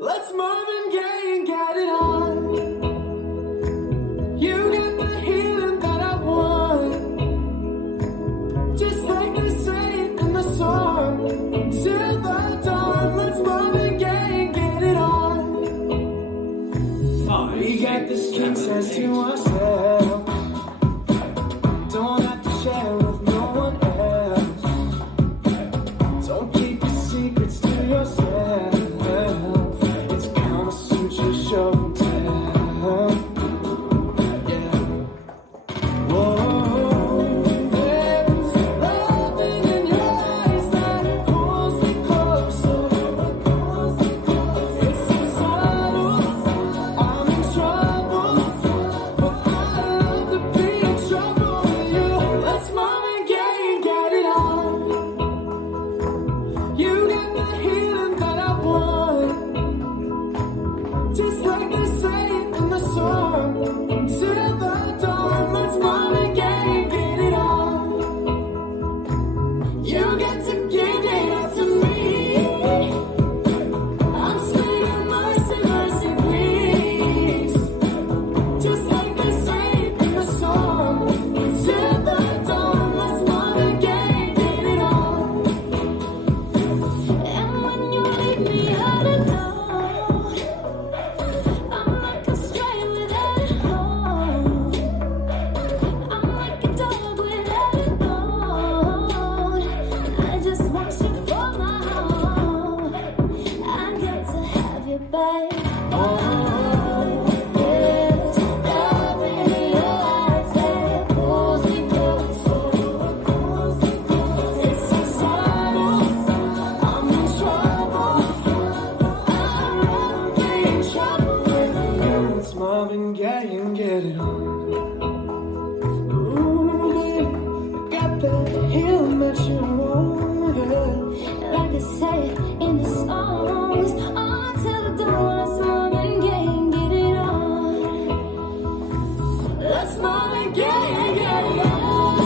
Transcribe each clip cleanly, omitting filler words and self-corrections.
Let's Marvin Gaye and get it on. You got the healing that I want, just like they say in the song. Till the dawn, let's Marvin Gaye and get it on. We got the streets as to ourselves. Don't have to share with no one else. Don't keep your secrets to yourself. It's Kama Sutra show and tell. Yeah. Whoa, there's loving in your eyes that pulls me closer. It's so subtle, I'm in trouble, but I love to be in trouble with you. Let's Marvin Gaye and get it on. You got the healing that I want, just like they say in the song. Till the dawn, let's Marvin Gaye and get it on. You get to give it up to me. I'm saying mercy, mercy, please. Just like they say in the song. Till the dawn, let's Marvin Gaye and get it on. And when you leave me out alone, I'm like a stray without a home. I'm like a dog without a bone. I just want you for my home. I got to have you back. There's love in your eyes that pulls me closer. It's so subtle, I'm in trouble. I'd rather be in trouble with you. Let's Marvin Gaye and get it on. Ooh, babe, got that healing that you want, yeah. Like they say in the songs, until the dawn, let's Marvin Gaye and get it on. Let's Marvin Gaye and get it on.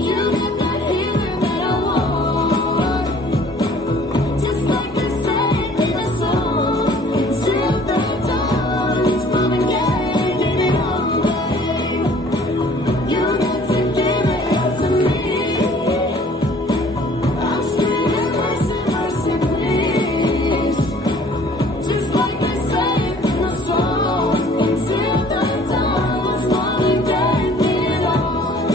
You got that healing that I want, just like they say in the song. Till the dawn, let's Marvin Gaye and get it on, babe. You got to give it up to me. I'm screaming mercy, mercy, please. Just like they say in the song. Till the dawn, let's Marvin Gaye and get it on.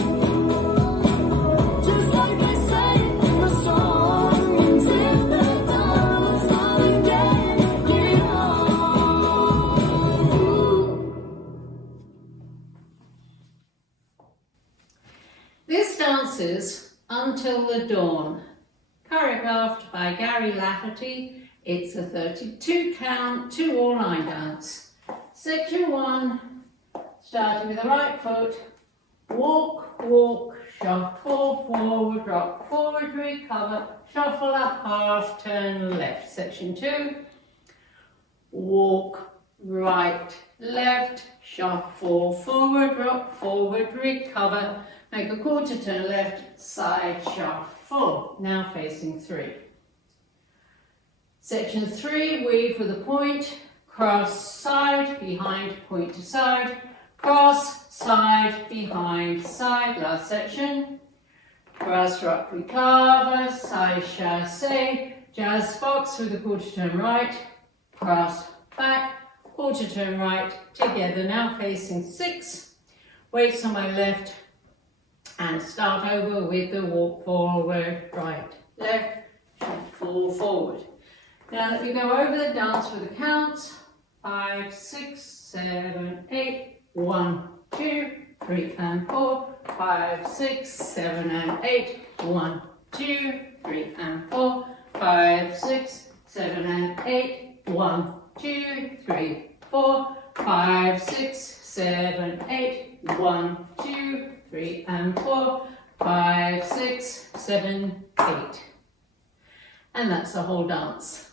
Just like they say in the song. Till the dawn, let's Marvin Gaye and get it on. This dance is Until the Dawn, choreographed by Gary Lafferty. It's a 32 count, 2 all line dance. Section 1, starting with the right foot, walk, walk, shuffle, forward, rock, forward, recover, shuffle a half turn left. Section 2, walk, right, left, shuffle, forward, rock, forward, recover, make a quarter turn left, side, shuffle. Now facing 3. Section 3, weave with a point, cross, side, behind, point to side, cross, side, behind, side. Last section. Cross, rock, recover, side, chassé, jazz box with a quarter turn right, cross, back, quarter turn right, together. Now facing 6. Weights on my left, and start over with the walk forward, right, left, shuffle forward. Now let me go over the dance with the counts. 5, 6, 7, 8. 1, 2, 3 and 4. 5, 6, 7 and 8. 1, 2, 3 and 4. 5, 6, 7 and 8. 1, 2, 3, 4. 5, 6, 7, 8. 1, 2, 3 and 4. 5, 6, 7, 8. And that's the whole dance.